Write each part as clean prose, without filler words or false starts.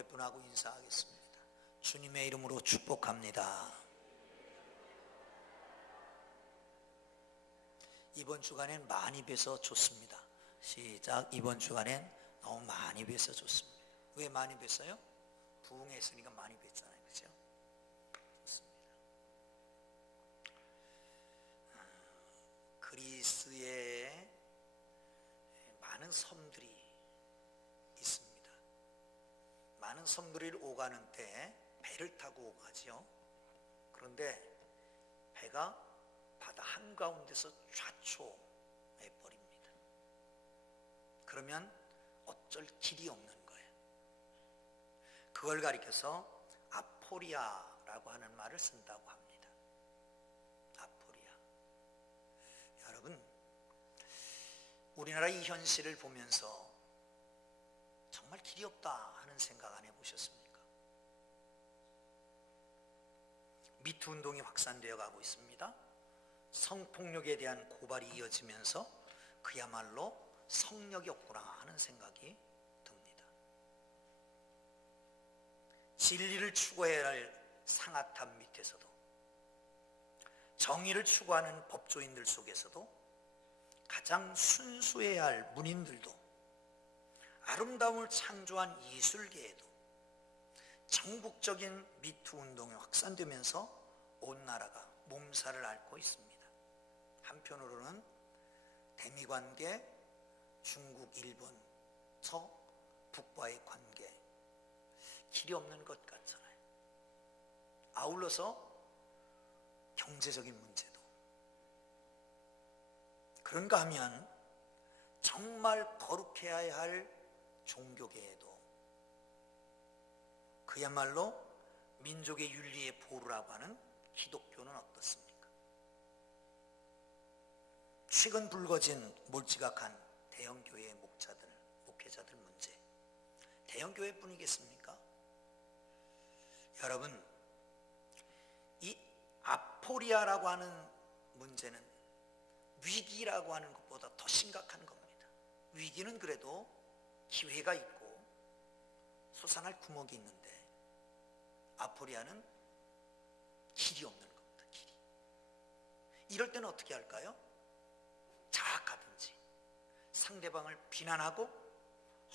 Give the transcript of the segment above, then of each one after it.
배분하고 인사하겠습니다. 주님의 이름으로 축복합니다. 이번 주간엔 많이 뵈서 좋습니다. 시작. 이번 주간엔 너무 많이 뵈서 좋습니다. 왜 많이 뵀어요? 부흥했으니까 많이 뵀잖아요. 그렇죠? 좋습니다. 그리스에 많은 섬들이 있습니다. 많은 섬들이 오가는 때 배를 타고 오가죠. 그런데 배가 바다 한가운데서 좌초해 버립니다. 그러면 어쩔 길이 없는 거예요. 그걸 가리켜서 아포리아라고 하는 말을 쓴다고 합니다. 아포리아. 여러분, 우리나라 이 현실을 보면서 정말 길이 없다 하는 생각 안 해보셨습니까? 미투 운동이 확산되어 가고 있습니다. 성폭력에 대한 고발이 이어지면서 그야말로 성력이 없구나 하는 생각이 듭니다. 진리를 추구해야 할 상아탑 밑에서도, 정의를 추구하는 법조인들 속에서도, 가장 순수해야 할 문인들도, 아름다움을 창조한 예술계에도 전국적인 미투 운동이 확산되면서 온 나라가 몸살을 앓고 있습니다. 한편으로는 대미관계, 중국, 일본, 북과의 관계, 길이 없는 것 같잖아요. 아울러서 경제적인 문제도. 그런가 하면 정말 거룩해야 할 종교계에도 그야말로 민족의 윤리의 보루라고 하는 기독교는 어떻습니까? 최근 불거진 몰지각한 대형교회의 목회자들 문제, 대형교회뿐이겠습니까? 여러분, 이 아포리아라고 하는 문제는 위기라고 하는 것보다 더 심각한 겁니다. 위기는 그래도 기회가 있고 솟아날 구멍이 있는데, 아포리아는 길이 없는 겁니다. 길이. 이럴 때는 어떻게 할까요? 자학하든지 상대방을 비난하고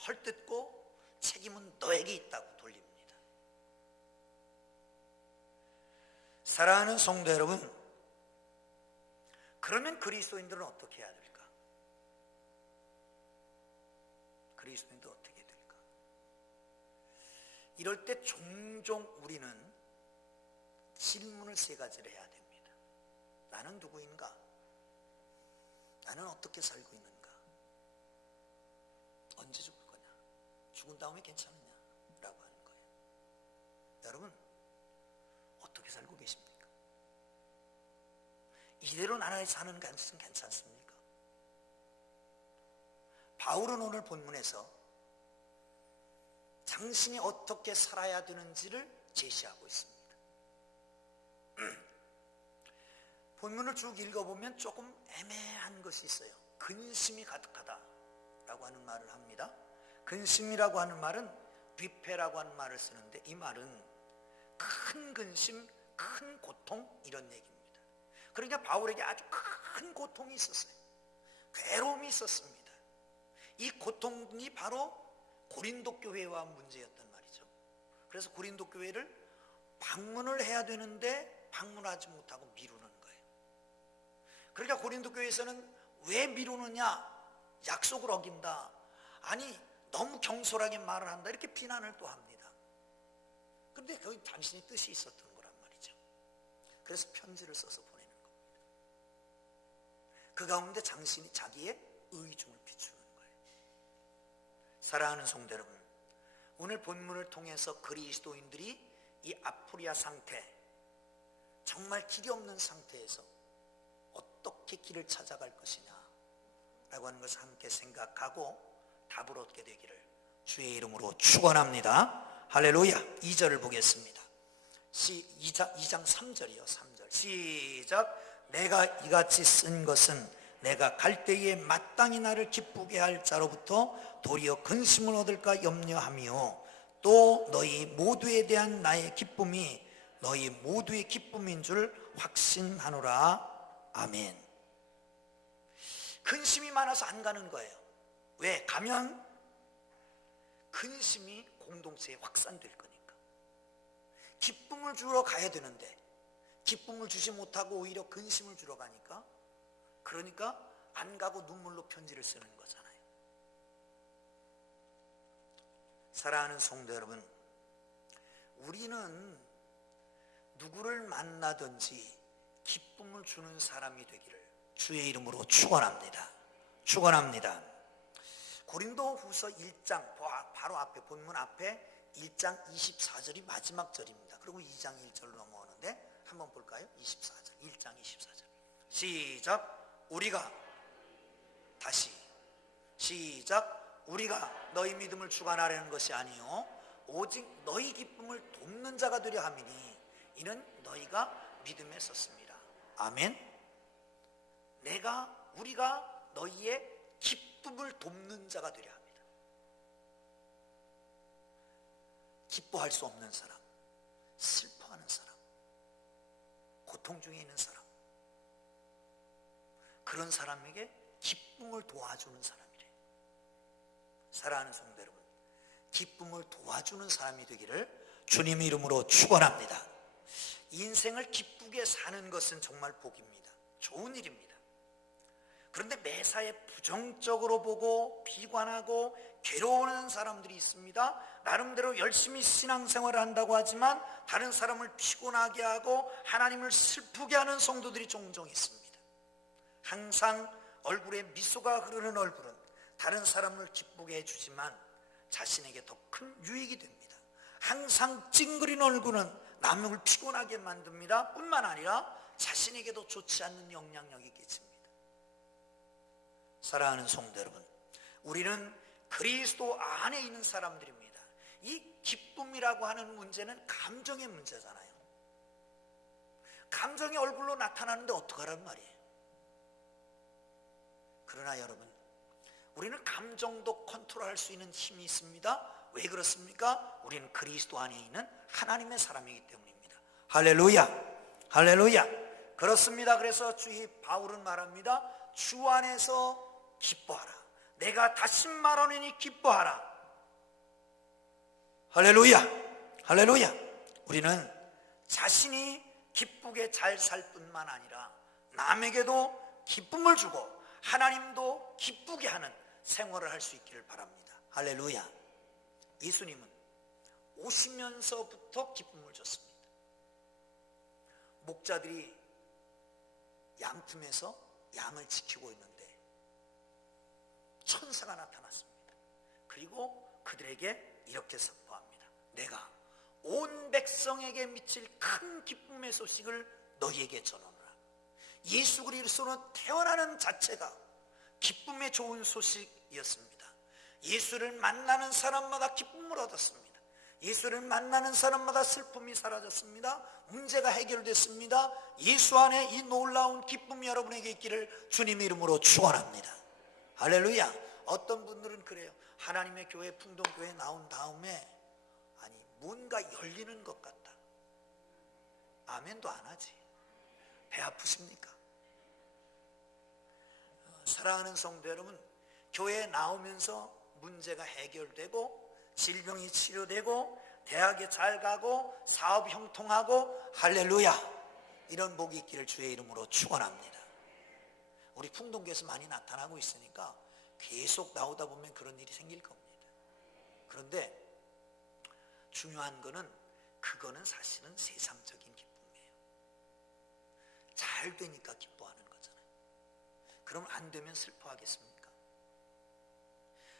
헐뜯고 책임은 너에게 있다고 돌립니다. 사랑하는 성도 여러분, 그러면 그리스도인들은 어떻게 해야 될까? 그리스도인들 어떻게 해야 될까? 이럴 때 종종 우리는 질문을 세 가지를 해야 됩니다. 나는 누구인가? 나는 어떻게 살고 있는가? 언제 죽을 거냐? 죽은 다음에 괜찮으냐? 라고 하는 거예요. 여러분, 어떻게 살고 계십니까? 이대로 나라에 사는 것은 괜찮습니까? 바울은 오늘 본문에서 당신이 어떻게 살아야 되는지를 제시하고 있습니다. 본문을 쭉 읽어보면 조금 애매한 것이 있어요. 근심이 가득하다라고 하는 말을 합니다. 근심이라고 하는 말은 위패라고 하는 말을 쓰는데, 이 말은 큰 근심, 큰 고통, 이런 얘기입니다. 그러니까 바울에게 아주 큰 고통이 있었어요. 괴로움이 있었습니다. 이 고통이 바로 고린도 교회와 문제였단 말이죠. 그래서 고린도 교회를 방문을 해야 되는데 방문하지 못하고 미루는 거예요. 그러니까 고린도 교회에서는 왜 미루느냐? 약속을 어긴다. 아니, 너무 경솔하게 말을 한다. 이렇게 비난을 또 합니다. 그런데 거기 당신의 뜻이 있었던 거란 말이죠. 그래서 편지를 써서 보내는 겁니다. 그 가운데 당신이 자기의 의중을 비추는 거예요. 사랑하는 성도 여러분, 오늘 본문을 통해서 그리스도인들이 이 아포리아 상태, 정말 길이 없는 상태에서 어떻게 길을 찾아갈 것이냐 라고 하는 것을 함께 생각하고 답을 얻게 되기를 주의 이름으로 축원합니다. 할렐루야. 2절을 보겠습니다. 2장 3절이요. 3절 시작. 내가 이같이 쓴 것은 내가 갈 때에 마땅히 나를 기쁘게 할 자로부터 도리어 근심을 얻을까 염려하며 또 너희 모두에 대한 나의 기쁨이 너희 모두의 기쁨인 줄 확신하노라. 아멘. 근심이 많아서 안 가는 거예요. 왜? 가면 근심이 공동체에 확산될 거니까. 기쁨을 주러 가야 되는데 기쁨을 주지 못하고 오히려 근심을 주러 가니까, 그러니까 안 가고 눈물로 편지를 쓰는 거잖아요. 사랑하는 성도 여러분, 우리는 누구를 만나든지 기쁨을 주는 사람이 되기를 주의 이름으로 축원합니다. 축원합니다. 고린도후서 1장 바로 앞에, 본문 앞에 1장 24절이 마지막 절입니다. 그리고 2장 1절로 넘어오는데 한번 볼까요? 24절, 1장 24절. 시작. 우리가, 다시 시작. 우리가 너희 믿음을 주관하려는 것이 아니요 오직 너희 기쁨을 돕는 자가 되려 함이니 이는 너희가 믿음에 섰습니다. 아멘. 우리가 너희의 기쁨을 돕는 자가 되려 합니다. 기뻐할 수 없는 사람, 슬퍼하는 사람, 고통 중에 있는 사람, 그런 사람에게 기쁨을 도와주는 사람이래요. 사랑하는 성도 여러분, 기쁨을 도와주는 사람이 되기를 주님의 이름으로 축원합니다. 인생을 기쁘게 사는 것은 정말 복입니다. 좋은 일입니다. 그런데 매사에 부정적으로 보고 비관하고 괴로워하는 사람들이 있습니다. 나름대로 열심히 신앙생활을 한다고 하지만 다른 사람을 피곤하게 하고 하나님을 슬프게 하는 성도들이 종종 있습니다. 항상 얼굴에 미소가 흐르는 얼굴은 다른 사람을 기쁘게 해주지만 자신에게 더 큰 유익이 됩니다. 항상 찡그린 얼굴은 남을 피곤하게 만듭니다. 뿐만 아니라 자신에게도 좋지 않는 영향력이 끼칩니다. 사랑하는 성도 여러분, 우리는 그리스도 안에 있는 사람들입니다. 이 기쁨이라고 하는 문제는 감정의 문제잖아요. 감정이 얼굴로 나타나는데 어떡하란 말이에요. 그러나 여러분, 우리는 감정도 컨트롤할 수 있는 힘이 있습니다. 왜 그렇습니까? 우리는 그리스도 안에 있는 하나님의 사람이기 때문입니다. 할렐루야, 할렐루야. 그렇습니다. 그래서 바울은 말합니다. 주 안에서 기뻐하라. 내가 다시 말하노니 기뻐하라. 할렐루야, 할렐루야. 우리는 자신이 기쁘게 잘 살 뿐만 아니라 남에게도 기쁨을 주고 하나님도 기쁘게 하는 생활을 할 수 있기를 바랍니다. 할렐루야. 예수님은 오시면서부터 기쁨을 줬습니다. 목자들이 양틈에서 양을 지키고 있는데 천사가 나타났습니다. 그리고 그들에게 이렇게 선포합니다. 내가 온 백성에게 미칠 큰 기쁨의 소식을 너희에게 전하노라. 예수 그리스도는 태어나는 자체가 기쁨의 좋은 소식이었습니다. 예수를 만나는 사람마다 기쁨을 얻었습니다. 예수를 만나는 사람마다 슬픔이 사라졌습니다. 문제가 해결됐습니다. 예수 안에 이 놀라운 기쁨이 여러분에게 있기를 주님의 이름으로 축원합니다. 할렐루야. 어떤 분들은 그래요. 하나님의 교회, 풍동교회에 나온 다음에 뭔가 열리는 것 같다. 아멘도 안 하지. 배 아프십니까? 사랑하는 성도 여러분, 교회에 나오면서 문제가 해결되고 질병이 치료되고 대학에 잘 가고 사업이 형통하고 할렐루야, 이런 복이 있기를 주의 이름으로 축원합니다. 우리 풍동교에서 많이 나타나고 있으니까 계속 나오다 보면 그런 일이 생길 겁니다. 그런데 중요한 거는 그거는 사실은 세상적인 기쁨이에요. 잘 되니까 기뻐하는 거잖아요. 그럼 안 되면 슬퍼하겠습니까?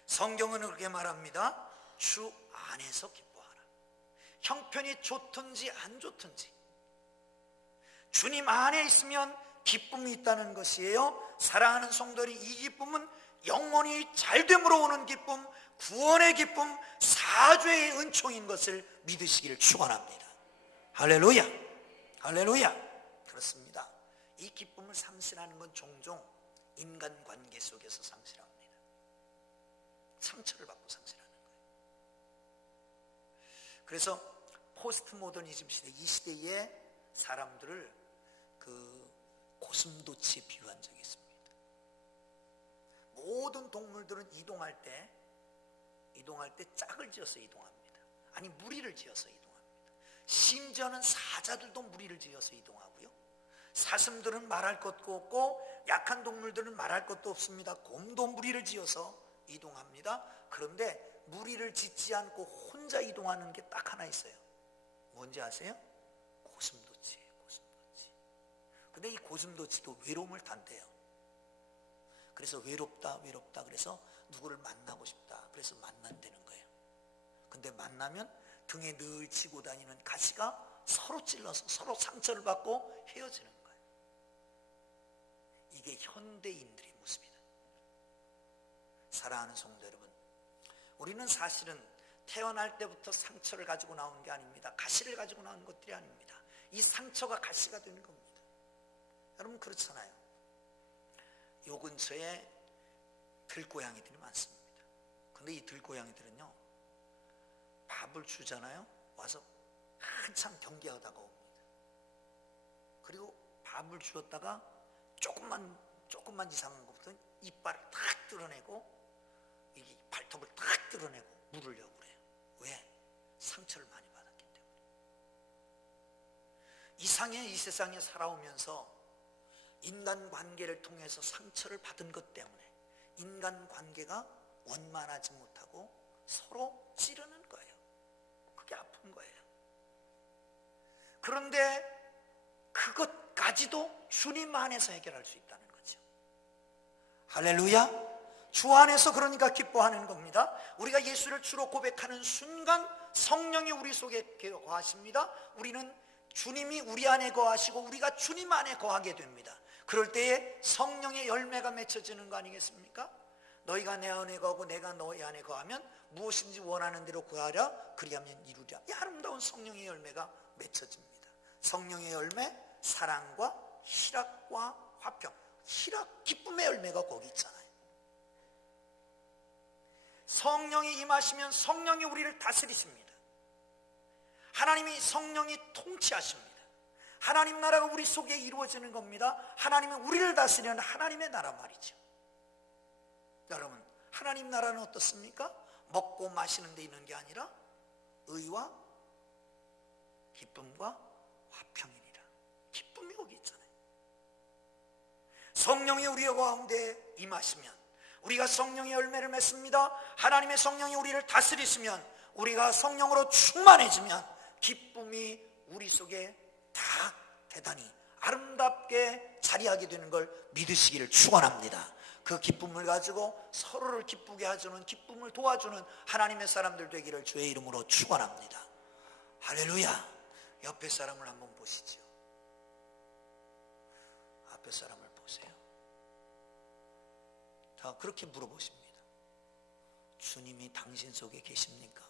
성경은 그렇게 말합니다. 주 안에서 기뻐하라. 형편이 좋든지 안 좋든지 주님 안에 있으면 기쁨이 있다는 것이에요. 사랑하는 성도들이, 이 기쁨은 영원히 잘됨으로 오는 기쁨, 구원의 기쁨, 사죄의 은총인 것을 믿으시기를 축원합니다. 할렐루야, 할렐루야. 그렇습니다. 이 기쁨을 상실하는 건 종종 인간관계 속에서 상실합니다. 상처를 받고 상실하는 거예요. 그래서 포스트 모더니즘 시대, 이 시대의 사람들을 고슴도치에 비유한 적이 있습니다. 모든 동물들은 이동할 때 짝을 지어서 이동합니다. 아니, 무리를 지어서 이동합니다. 심지어는 사자들도 무리를 지어서 이동하고요, 사슴들은 말할 것도 없고 약한 동물들은 말할 것도 없습니다. 곰도 무리를 지어서 이동합니다. 그런데 무리를 짓지 않고 혼자 이동하는 게 딱 하나 있어요. 뭔지 아세요? 고슴도치예요. 고슴도치. 근데 이 고슴도치도 외로움을 탄대요. 그래서 외롭다 그래서 누구를 만나고 싶다 그래서 만난다는 거예요. 근데 만나면 등에 늘 지고 다니는 가시가 서로 찔러서 서로 상처를 받고 헤어지는 거예요. 이게 현대인들의 모습이다. 사랑하는 성도 여러분, 우리는 사실은 태어날 때부터 상처를 가지고 나온 게 아닙니다. 가시를 가지고 나온 것들이 아닙니다. 이 상처가 가시가 되는 겁니다. 여러분, 그렇잖아요. 요 근처에 들고양이들이 많습니다. 근데 이 들고양이들은요, 밥을 주잖아요. 와서 한참 경계하다가 옵니다. 그리고 밥을 주었다가 조금만 이상한 것부터 이빨을 탁 드러내고 이 발톱을 탁 드러내고 물으려고 그래요. 왜? 상처를 많이 받았기 때문에. 이 세상에 살아오면서 인간관계를 통해서 상처를 받은 것 때문에 인간관계가 원만하지 못하고 서로 찌르는 거예요. 그게 아픈 거예요. 그런데 그것까지도 주님 안에서 해결할 수 있다는 거죠. 할렐루야. 주 안에서 그러니까 기뻐하는 겁니다. 우리가 예수를 주로 고백하는 순간 성령이 우리 속에 거하십니다. 우리는 주님이 우리 안에 거하시고 우리가 주님 안에 거하게 됩니다. 그럴 때에 성령의 열매가 맺혀지는 거 아니겠습니까? 너희가 내 안에 거하고 내가 너희 안에 거하면 무엇인지 원하는 대로 구하라, 그리하면 이루리라. 이 아름다운 성령의 열매가 맺혀집니다. 성령의 열매, 사랑과 희락과 화평. 희락, 기쁨의 열매가 거기 있잖아요. 성령이 임하시면 성령이 우리를 다스리십니다. 하나님이 성령이 통치하십니다. 하나님 나라가 우리 속에 이루어지는 겁니다. 하나님은 우리를 다스리는 하나님의 나라 말이죠. 여러분, 하나님 나라는 어떻습니까? 먹고 마시는 데 있는 게 아니라 의와 기쁨과 화평이니라. 기쁨이 여기 있잖아요. 성령이 우리 가운데 임하시면 우리가 성령의 열매를 맺습니다. 하나님의 성령이 우리를 다스리시면 우리가 성령으로 충만해지면 기쁨이 우리 속에 다 대단히 아름답게 자리하게 되는 걸 믿으시기를 축원합니다. 그 기쁨을 가지고 서로를 기쁘게 해주는, 기쁨을 도와주는 하나님의 사람들 되기를 주의 이름으로 축원합니다. 할렐루야. 옆에 사람을 한번 보시죠. 앞에 사람을 보세요. 자, 그렇게 물어보십니다. 주님이 당신 속에 계십니까?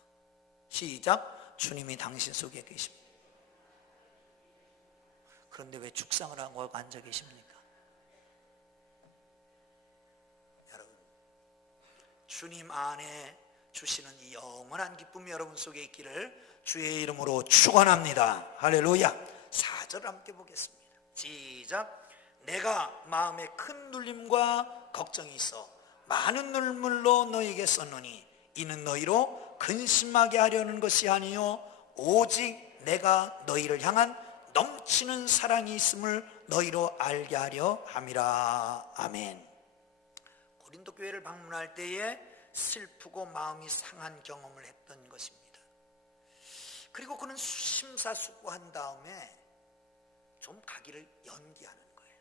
시작. 주님이 당신 속에 계십니까? 그런데 왜 죽상을 하고 앉아 계십니까? 여러분, 주님 안에 주시는 이 영원한 기쁨이 여러분 속에 있기를 주의 이름으로 축원합니다. 할렐루야. 4절 함께 보겠습니다. 시작. 내가 마음에 큰 눌림과 걱정이 있어 많은 눈물로 너에게 썼노니 이는 너희로 근심하게 하려는 것이 아니요 오직 내가 너희를 향한 넘치는 사랑이 있음을 너희로 알게 하려 함이라. 아멘. 고린도 교회를 방문할 때에 슬프고 마음이 상한 경험을 했던 것입니다. 그리고 그는 심사숙고한 다음에 좀 가기를 연기하는 거예요.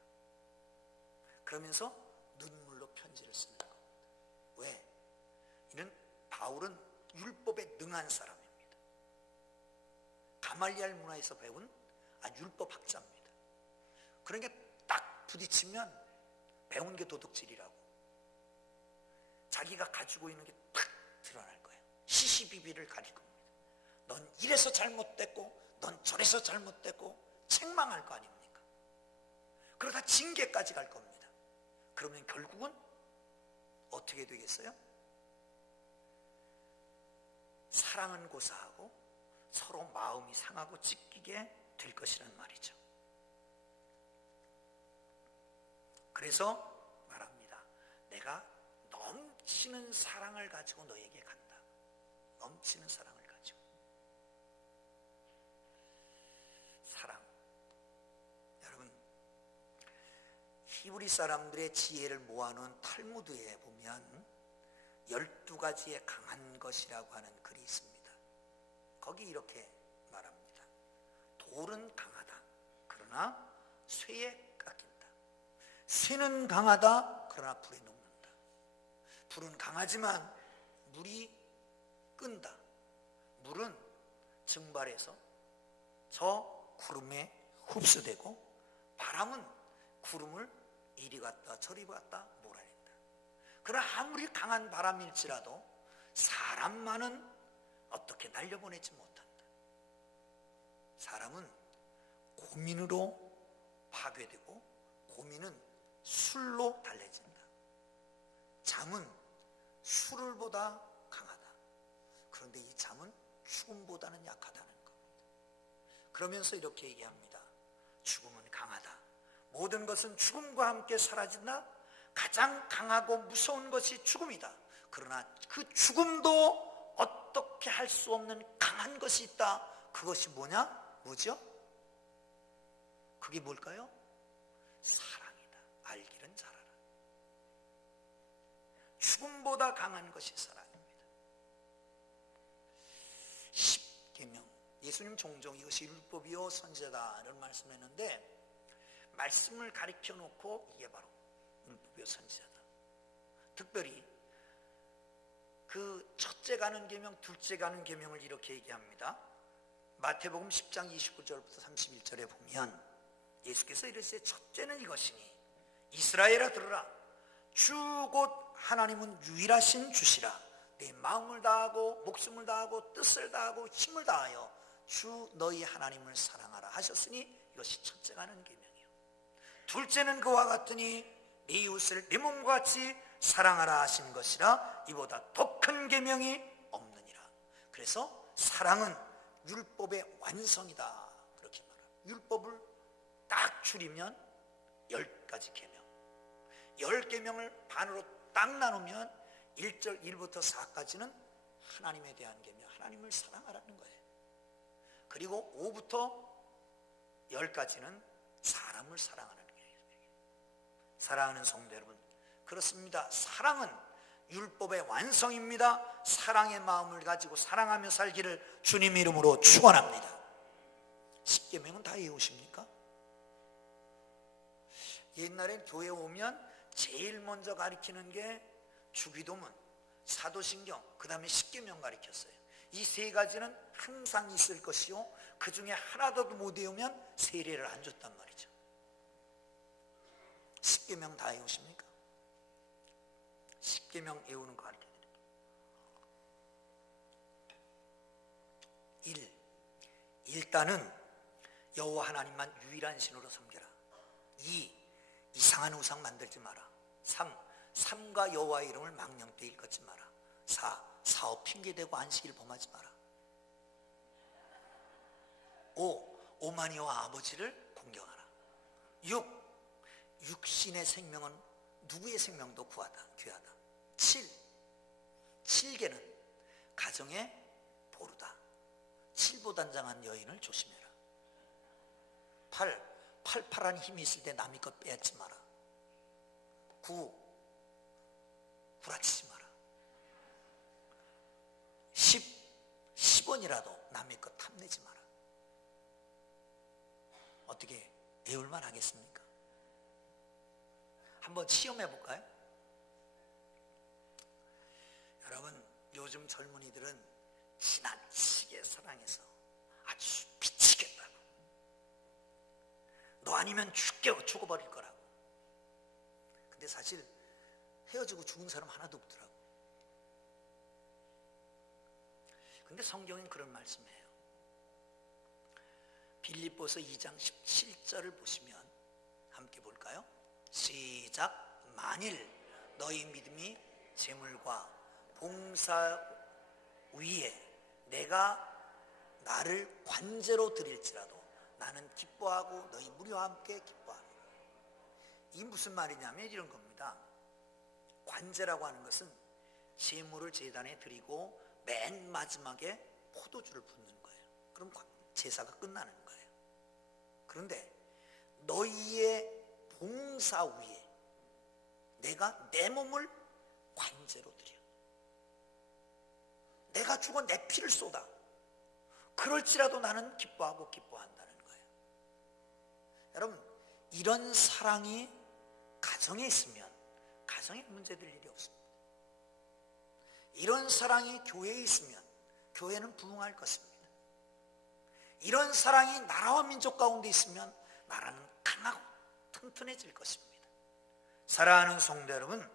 그러면서 눈물로 편지를 쓰는 겁니다. 왜? 이는 바울은 율법에 능한 사람입니다. 가말리알 문화에서 배운 율법 학자입니다. 그러니까 딱 부딪히면 배운 게 도둑질이라고 자기가 가지고 있는 게 딱 드러날 거예요. 시시비비를 가릴 겁니다. 넌 이래서 잘못됐고 넌 저래서 잘못됐고 책망할 거 아닙니까? 그러다 징계까지 갈 겁니다. 그러면 결국은 어떻게 되겠어요? 사랑은 고사하고 서로 마음이 상하고 찢기게 될 것이란 말이죠. 그래서 말합니다. 내가 넘치는 사랑을 가지고 너에게 간다. 넘치는 사랑을 가지고. 사랑. 여러분, 히브리 사람들의 지혜를 모아놓은 탈무드에 보면 12가지의 강한 것이라고 하는 글이 있습니다. 거기 이렇게 말합니다. 돌은 강하다. 그러나 쇠에 깎인다. 쇠는 강하다. 그러나 불에 녹는다. 불은 강하지만 물이 끈다. 물은 증발해서 저 구름에 흡수되고 바람은 구름을 이리 갔다 저리 갔다 몰아낸다. 그러나 아무리 강한 바람일지라도 사람만은 어떻게 날려보내지 못한다. 사람은 고민으로 파괴되고 고민은 술로 달래진다. 잠은 술보다 강하다. 그런데 이 잠은 죽음보다는 약하다는 겁니다. 그러면서 이렇게 얘기합니다. 죽음은 강하다. 모든 것은 죽음과 함께 사라진다. 가장 강하고 무서운 것이 죽음이다. 그러나 그 죽음도 어떻게 할 수 없는 강한 것이 있다. 그것이 뭐냐? 뭐죠? 그게 뭘까요? 사랑이다. 알기는 잘하라. 죽음보다 강한 것이 사랑입니다. 십계명. 예수님 종종 이것이 율법이요 선지자다 이런 말씀했는데 말씀을 가리켜 놓고 이게 바로 율법이요 선지자다. 특별히 그 첫째 가는 계명, 둘째 가는 계명을 이렇게 얘기합니다. 마태복음 10장 29절부터 31절에 보면 예수께서 이르시되 첫째는 이것이니 이스라엘아 들으라. 주 곧 하나님은 유일하신 주시라. 내 마음을 다하고 목숨을 다하고 뜻을 다하고 힘을 다하여 주 너희 하나님을 사랑하라 하셨으니 이것이 첫째 가는 계명이요. 둘째는 그와 같으니 네 이웃을 네 몸과 같이 사랑하라 하신 것이라. 이보다 더 큰 계명이 없느니라. 그래서 사랑은 율법의 완성이다. 그렇게 말합니다. 율법을 딱 줄이면 10가지 계명. 10계명을 반으로 딱 나누면 1절 1부터 4까지는 하나님에 대한 계명, 하나님을 사랑하라는 거예요. 그리고 5부터 10까지는 사람을 사랑하는 거예요. 사랑하는 성도 여러분, 그렇습니다. 사랑은 율법의 완성입니다. 사랑의 마음을 가지고 사랑하며 살기를 주님 이름으로 축원합니다. 10계명은 다 외우십니까? 옛날에 교회 오면 제일 먼저 가르치는 게 주기도문, 사도신경, 그 다음에 10계명 가르쳤어요. 이 세 가지는 항상 있을 것이요, 그 중에 하나도 못 외우면 세례를 안 줬단 말이죠. 10계명 다 외우십니까? 10계명 외우는 거 가르쳐 드릴게요. 1. 일단은 여호와 하나님만 유일한 신으로 섬겨라. 2. 이상한 우상 만들지 마라. 3. 삼가 여호와의 이름을 망령되이 일컫지 마라. 4. 사업 핑계대고 안식일 범하지 마라. 5. 오마니와 아버지를 공경하라. 6. 육신의 생명은 누구의 생명도 귀하다. 7. 7계는 가정의 보루다. 7보단장한 여인을 조심해라. 8. 팔팔한 힘이 있을 때 남의 것 빼앗지 마라. 9. 구라치지 마라. 10원이라도 남의 것 탐내지 마라. 어떻게 외울만 하겠습니까? 한번 시험해 볼까요? 여러분, 요즘 젊은이들은 지나치게 사랑해서 아주 미치겠다고, 너 아니면 죽어버릴 거라고. 근데 사실 헤어지고 죽은 사람 하나도 없더라고. 근데 성경은 그런 말씀이에요. 빌립보서 2장 17절을 보시면 함께 볼까요? 시작. 만일 너희 믿음이 재물과 봉사 위에 내가 나를 관제로 드릴지라도 나는 기뻐하고 너희 무리와 함께 기뻐하노라. 이 무슨 말이냐면 이런 겁니다. 관제라고 하는 것은 제물을 제단에 드리고 맨 마지막에 포도주를 붓는 거예요. 그럼 제사가 끝나는 거예요. 그런데 너희의 봉사 위에 내가 내 몸을 관제로 드려. 내가 죽어 내 피를 쏟아. 그럴지라도 나는 기뻐하고 기뻐한다는 거예요. 여러분, 이런 사랑이 가정에 있으면 가정에 문제될 일이 없습니다. 이런 사랑이 교회에 있으면 교회는 부흥할 것입니다. 이런 사랑이 나라와 민족 가운데 있으면 나라는 강하고 튼튼해질 것입니다. 사랑하는 성도 여러분,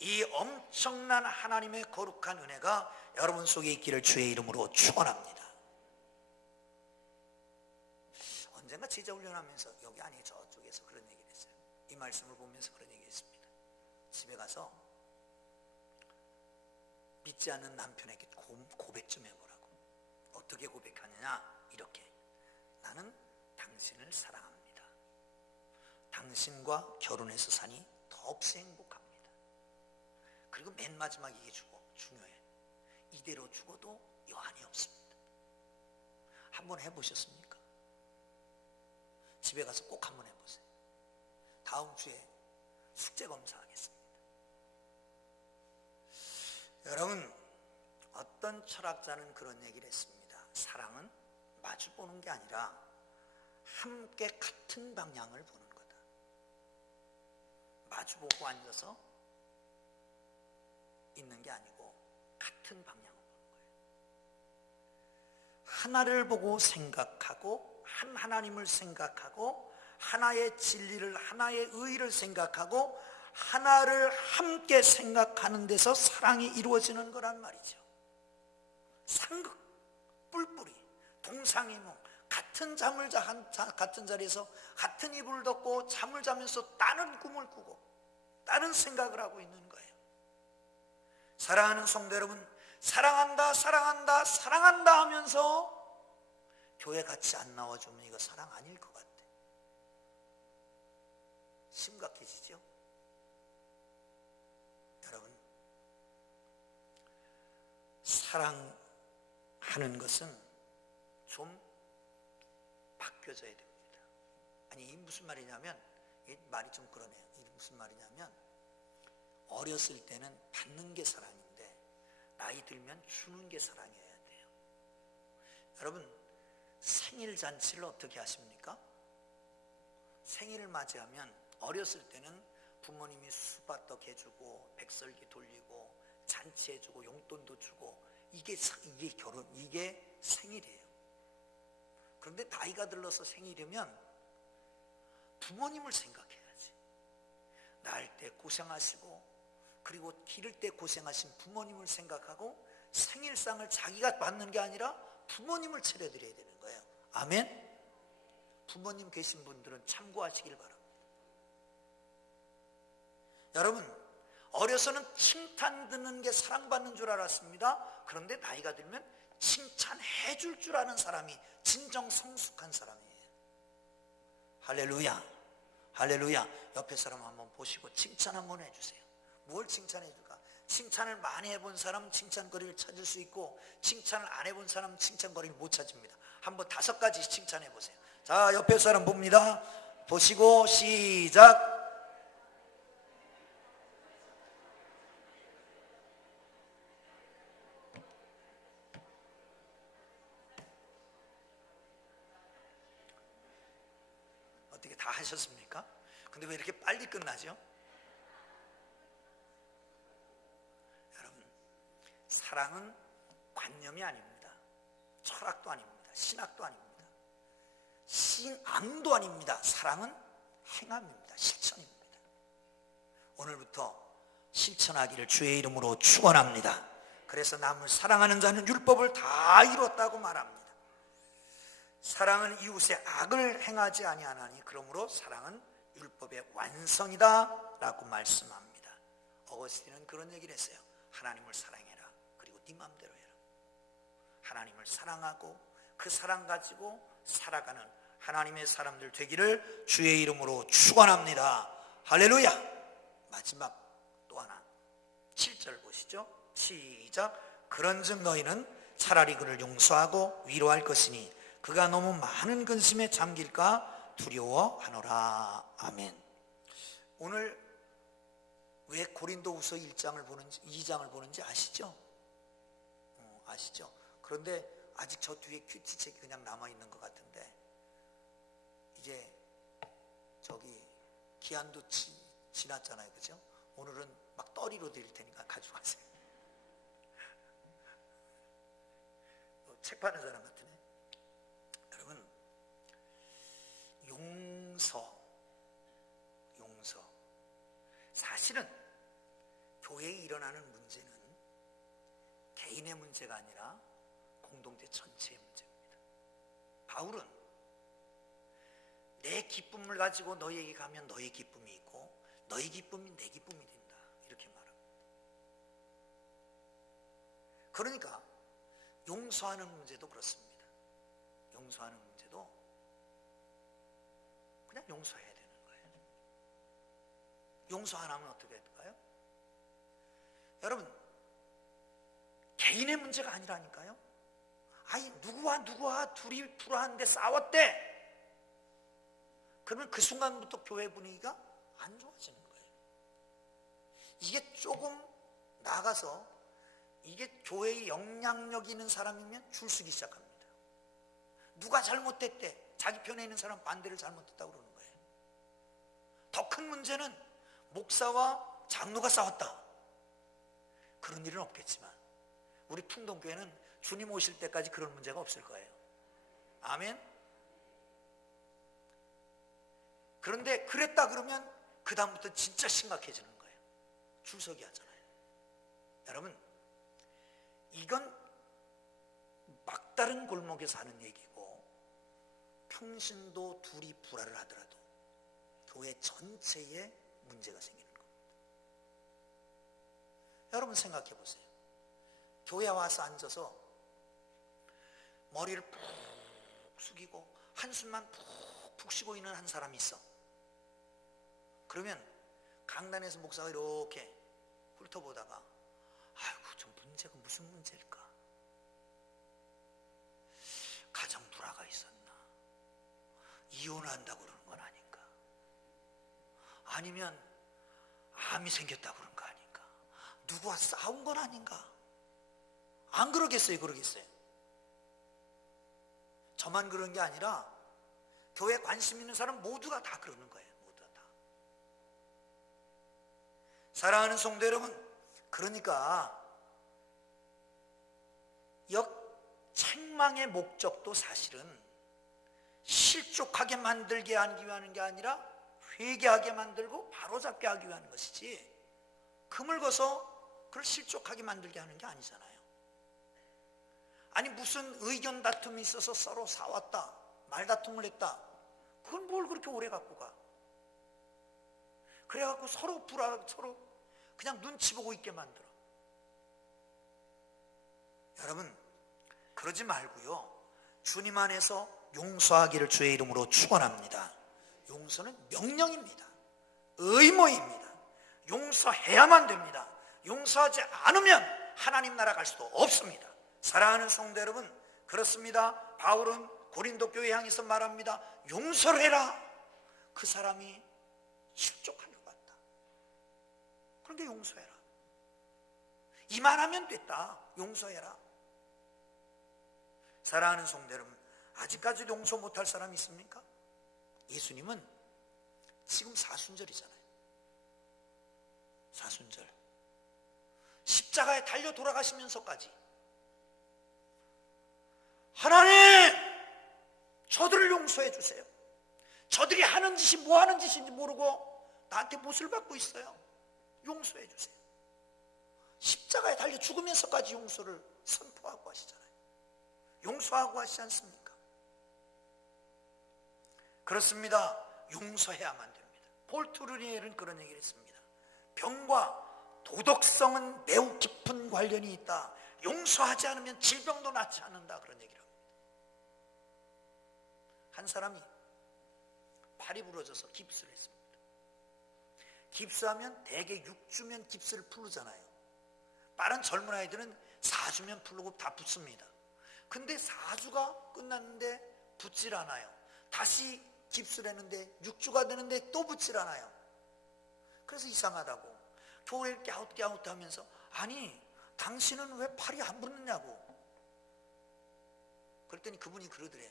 이 엄청난 하나님의 거룩한 은혜가 여러분 속에 있기를 주의 이름으로 축원합니다. 언젠가 제자훈련하면서 여기 아니 저쪽에서 그런 얘기를 했어요. 이 말씀을 보면서 그런 얘기를 했습니다. 집에 가서 믿지 않는 남편에게 고백 좀 해보라고. 어떻게 고백하느냐? 이렇게. 나는 당신을 사랑합니다. 당신과 결혼해서 사니 더없이 행복합니다. 그리고 맨 마지막 이게 중요해. 이대로 죽어도 여한이 없습니다. 한번 해보셨습니까? 집에 가서 꼭 한번 해보세요. 다음 주에 숙제 검사하겠습니다. 여러분, 어떤 철학자는 그런 얘기를 했습니다. 사랑은 마주 보는 게 아니라 함께 같은 방향을 보는 거다. 마주 보고 앉아서 있는 게 아니고 같은 방향을 보는 거예요. 하나를 보고 생각하고 한 하나님을 생각하고 하나의 진리를, 하나의 의의를 생각하고 하나를 함께 생각하는 데서 사랑이 이루어지는 거란 말이죠. 상극, 뿔뿔이, 동상이몽, 같은 잠을 같은 자리에서 같은 이불을 덮고 잠을 자면서 다른 꿈을 꾸고 다른 생각을 하고 있는 거예요. 사랑하는 성도 여러분, 사랑한다 사랑한다 사랑한다 하면서 교회 같이 안 나와주면 이거 사랑 아닐 것 같아. 심각해지죠? 여러분, 사랑하는 것은 좀 바뀌어져야 됩니다. 아니, 이 무슨 말이냐면, 이 말이 좀 그러네요. 이 무슨 말이냐면, 어렸을 때는 받는 게 사랑인데 나이 들면 주는 게 사랑이어야 돼요. 여러분, 생일 잔치를 어떻게 하십니까? 생일을 맞이하면 어렸을 때는 부모님이 수박떡 해주고 백설기 돌리고 잔치해주고 용돈도 주고 이게 결혼, 이게 생일이에요. 그런데 나이가 들어서 생일이면 부모님을 생각해야지. 낳을 때 고생하시고 그리고 기를 때 고생하신 부모님을 생각하고 생일상을 자기가 받는 게 아니라 부모님을 차려드려야 되는 거예요. 아멘? 부모님 계신 분들은 참고하시길 바랍니다. 여러분, 어려서는 칭찬 듣는 게 사랑받는 줄 알았습니다. 그런데 나이가 들면 칭찬해 줄 줄 아는 사람이 진정 성숙한 사람이에요. 할렐루야, 할렐루야. 옆에 사람 한번 보시고 칭찬 한번 해주세요. 뭘 칭찬해 줄까? 칭찬을 많이 해본 사람은 칭찬거리를 찾을 수 있고 칭찬을 안 해본 사람은 칭찬거리를 못 찾습니다. 한번 5가지 칭찬해 보세요. 자, 옆에 사람 봅니다. 보시고 시작. 어떻게 다 하셨습니까? 근데 왜 이렇게 빨리 끝나죠? 여러분, 사랑은 관념이 아닙니다. 철학도 아닙니다. 신학도 아닙니다. 신앙도 아닙니다. 사랑은 행함입니다. 실천입니다. 오늘부터 실천하기를 주의 이름으로 축원합니다. 그래서 남을 사랑하는 자는 율법을 다 이뤘다고 말합니다. 사랑은 이웃의 악을 행하지 아니하나니 그러므로 사랑은 율법의 완성이다 라고 말씀합니다. 어거스틴은 그런 얘기를 했어요. 하나님을 사랑해라. 그리고 네 맘대로 해라. 하나님을 사랑하고 그 사랑 가지고 살아가는 하나님의 사람들 되기를 주의 이름으로 축원합니다. 할렐루야. 마지막 또 하나 7절 보시죠. 시작. 그런즉 너희는 차라리 그를 용서하고 위로할 것이니 그가 너무 많은 근심에 잠길까 두려워하노라. 아멘. 오늘 왜 고린도후서 1장을 보는지 2장을 보는지 아시죠? 아시죠? 그런데 아직 저 뒤에 큐티책이 그냥 남아있는 것 같은데 이제 저기 기한도 지났잖아요, 그죠? 오늘은 막 떨이로 드릴 테니까 가져가세요. 책 파는 사람 같으네. 여러분, 용서. 사실은 교회에 일어나는 문제는 개인의 문제가 아니라 공동체 전체의 문제입니다. 바울은 내 기쁨을 가지고 너희에게 가면 너의 기쁨이 있고 너의 기쁨이 내 기쁨이 된다, 이렇게 말합니다. 그러니까 용서하는 문제도 그렇습니다. 용서하는 문제도 그냥 용서해야 되는 거예요. 용서 안 하면 어떻게 될까요? 여러분, 개인의 문제가 아니라니까요. 아니, 누구와 둘이 불화한데 싸웠대. 그러면 그 순간부터 교회 분위기가 안 좋아지는 거예요. 이게 조금 나가서 이게 교회의 영향력 있는 사람이면 줄서기 시작합니다. 누가 잘못됐대. 자기 편에 있는 사람 반대를 잘못했다고 그러는 거예요. 더 큰 문제는 목사와 장로가 싸웠다. 그런 일은 없겠지만 우리 풍동교회는 주님 오실 때까지 그런 문제가 없을 거예요. 아멘. 그런데 그랬다 그러면 그 다음부터 진짜 심각해지는 거예요. 줄서기 하잖아요. 여러분, 이건 막다른 골목에서 하는 얘기고 평신도 둘이 불화를 하더라도 교회 전체에 문제가 생기는 겁니다. 여러분 생각해 보세요. 교회 와서 앉아서 머리를 푹 숙이고 한숨만 푹 쉬고 있는 한 사람이 있어. 그러면 강단에서 목사가 이렇게 훑어보다가 아이고, 저 문제가 무슨 문제일까? 가정 불화가 있었나? 이혼한다고 그러는 건 아닌가? 아니면 암이 생겼다고 그런 거 아닌가? 누구와 싸운 건 아닌가? 안 그러겠어요? 그러겠어요? 저만 그런 게 아니라 교회에 관심 있는 사람 모두가 다 그러는 거예요. 모두가 다. 사랑하는 성도 여러분, 그러니까 책망의 목적도 사실은 실족하게 만들게 하기 위한 게 아니라 회개하게 만들고 바로잡게 하기 위한 것이지, 금을 거서 그걸 실족하게 만들게 하는 게 아니잖아요. 아니, 무슨 의견 다툼이 있어서 서로 싸웠다, 말다툼을 했다, 그건 뭘 그렇게 오래 갖고 가? 그래갖고 서로 그냥 눈치 보고 있게 만들어. 여러분, 그러지 말고요, 주님 안에서 용서하기를 주의 이름으로 축원합니다. 용서는 명령입니다. 의무입니다. 용서해야만 됩니다. 용서하지 않으면 하나님 나라 갈 수도 없습니다. 사랑하는 성도 여러분, 그렇습니다. 바울은 고린도 교회 향해서 말합니다. 용서를 해라. 그 사람이 실족한 것 같다. 그런데 용서해라. 이만하면 됐다. 용서해라. 사랑하는 성도 여러분, 아직까지도 용서 못할 사람이 있습니까? 예수님은 지금 사순절이잖아요. 사순절. 십자가에 달려 돌아가시면서까지 하나님, 저들을 용서해 주세요. 저들이 하는 짓이 뭐 하는 짓인지 모르고 나한테 못을 받고 있어요. 용서해 주세요. 십자가에 달려 죽으면서까지 용서를 선포하고 하시잖아요. 용서하고 하시지 않습니까? 그렇습니다. 용서해야만 됩니다. 폴 트루니엘은 그런 얘기를 했습니다. 병과 도덕성은 매우 깊은 관련이 있다. 용서하지 않으면 질병도 낫지 않는다. 그런 얘기를 합니다. 한 사람이 팔이 부러져서 깁스를 했습니다. 깁스하면 대개 6주면 깁스를 풀르잖아요. 빠른 젊은 아이들은 4주면 풀르고 다 붙습니다. 근데 4주가 끝났는데 붙질 않아요. 다시 깁스를 했는데 6주가 되는데 또 붙질 않아요. 그래서 이상하다고 교회를 갸웃갸웃 하면서, 아니 당신은 왜 팔이 안 붙느냐고. 그랬더니 그분이 그러더래요.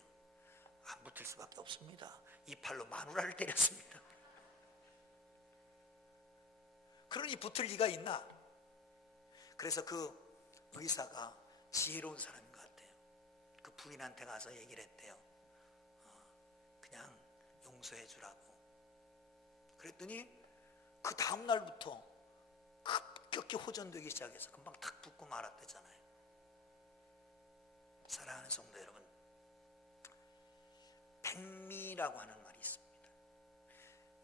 안 붙을 수밖에 없습니다. 이 팔로 마누라를 때렸습니다. 그러니 붙을 리가 있나? 그래서 그 의사가 지혜로운 사람인 것 같아요. 그 부인한테 가서 얘기를 했대요. 그냥 용서해 주라고. 그랬더니 그 다음날부터 급격히 호전되기 시작해서 금방 탁 붙고 말았대잖아요. 사랑하는 성도 여러분, 백미라고 하는 말이 있습니다.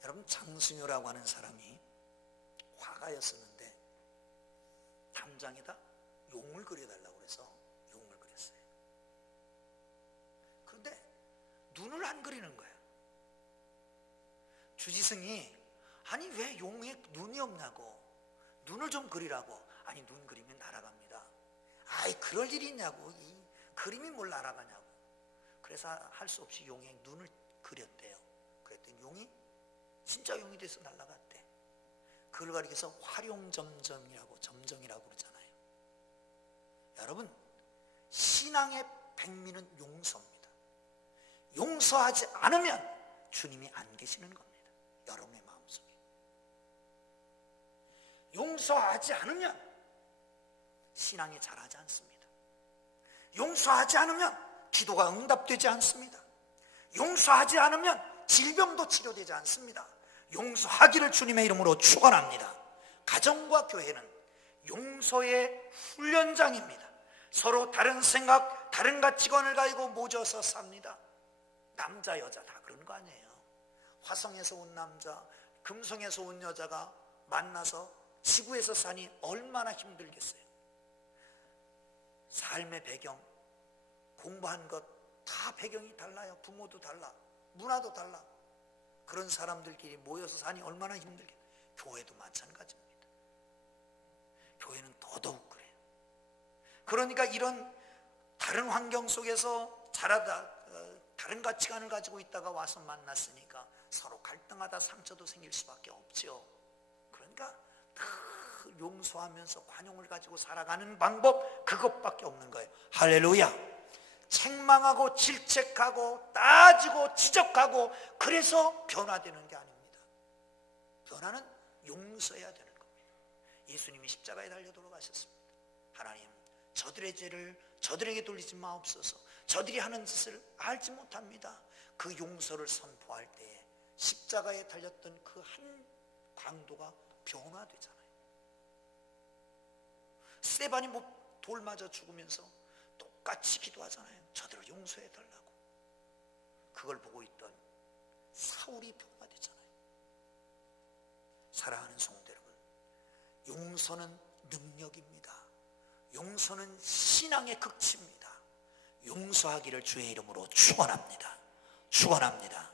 여러분, 장승효라고 하는 사람이 화가였었는데 담장에다 용을 그려달라고 그래서 용을 그렸어요. 그런데 눈을 안 그리는 거예요. 주지승이 아니 왜 용에 눈이 없냐고, 눈을 좀 그리라고. 아니 눈 그리면 날아갑니다. 아이 그럴 일이 있냐고, 이 그림이 뭘 날아가냐고. 그래서 할 수 없이 용에 눈을 그렸대요. 그랬더니 용이 진짜 용이 돼서 날아갔대. 그걸 가리켜서 활용점정이라고, 점정이라고 그러잖아요. 여러분, 신앙의 백미는 용서입니다. 용서하지 않으면 주님이 안 계시는 겁니다. 여러분의 마음속에. 용서하지 않으면 신앙이 자라지 않습니다. 용서하지 않으면 기도가 응답되지 않습니다. 용서하지 않으면 질병도 치료되지 않습니다. 용서하기를 주님의 이름으로 축원합니다. 가정과 교회는 용서의 훈련장입니다. 서로 다른 생각, 다른 가치관을 가지고 모여서 삽니다. 남자 여자 다 그런 거 아니에요. 화성에서 온 남자, 금성에서 온 여자가 만나서 지구에서 사니 얼마나 힘들겠어요. 삶의 배경, 공부한 것 다 배경이 달라요. 부모도 달라, 문화도 달라. 그런 사람들끼리 모여서 사니 얼마나 힘들겠어요. 교회도 마찬가지입니다. 교회는 더더욱 그래요. 그러니까 이런 다른 환경 속에서 자라다 다른 가치관을 가지고 있다가 와서 만났으니까 서로 갈등하다 상처도 생길 수밖에 없죠. 그러니까 늘 용서하면서 관용을 가지고 살아가는 방법, 그것밖에 없는 거예요. 할렐루야. 책망하고 질책하고 따지고 지적하고 그래서 변화되는 게 아닙니다. 변화는 용서해야 되는 겁니다. 예수님이 십자가에 달려 돌아가셨습니다. 하나님, 저들의 죄를 저들에게 돌리지 마옵소서. 저들이 하는 짓을 알지 못합니다. 그 용서를 선포할 때에 십자가에 달렸던 그 한 강도가 변화되잖아요. 스데반이 돌 맞아 죽으면서 똑같이 기도하잖아요. 저들을 용서해 달라고. 그걸 보고 있던 사울이 변화되잖아요. 사랑하는 성도 여러분, 용서는 능력입니다. 용서는 신앙의 극치입니다. 용서하기를 주의 이름으로 축원합니다. 축원합니다.